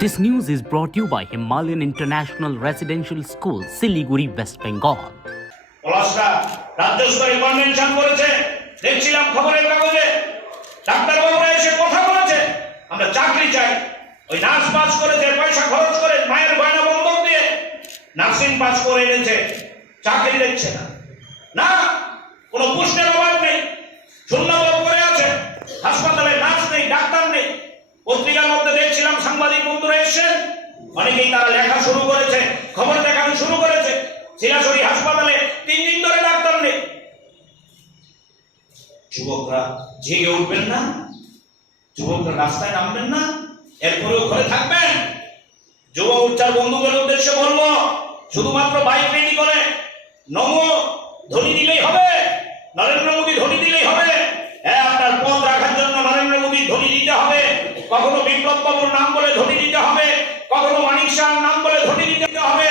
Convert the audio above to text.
This news is brought to you by Himalayan International Residential School, Siliguri, West Bengal. পলাশরা রাজ্য স্তরে convention করেছে, দেখছিলাম খবরের কাগজে ডাক্তার বাবুরা এসে কথা বলেছে আমরা চাকরি চাই। ওই নার্স পাস করেছে, পয়সা খরচ করে মায়ের গয়না বন্ধক দিয়ে নার্সিং পাস করে এনেছে, চাকরি দিচ্ছে না। না, কোনো পুষ্টের অভাব নেই, শূন্যপদ পড়ে আছে, হাসপাতালে নার্স নেই, ডাক্তার নেই। পত্রিকার মধ্যে দেখছিলাম সাংবাদিক বন্ধুরা এসেছেন, অনেকেই তারা লেখা শুরু করেছে, খবর দেখানো শুরু করেছে। শিলাচড়ি হাসপাতালে 3 দিন ধরে ডাক্তার নেই। যুবকরা জেগে উঠবেন না? যুবকরা রাস্তায় নামবেন না? এরপরেও ঘরে থাকবেন? যুব মোর্চার বন্ধুদের উদ্দেশ্যে বলবো, শুধুমাত্র বাইক রেডি করে নমো ধ্বনি দিলেই হবে, নরেন্দ্র মোদী ধ্বনি দিলেই হবে। হ্যাঁ, আপনার পদ রাখার জন্য নরেন্দ্র মোদী ধ্বনি দিতে হবে, কখনো বিপ্লব বাবুর নাম বলে ধ্বনি দিতে হবে, কখনো মানিক শাহর নাম বলে ধ্বনি দিতে হবে।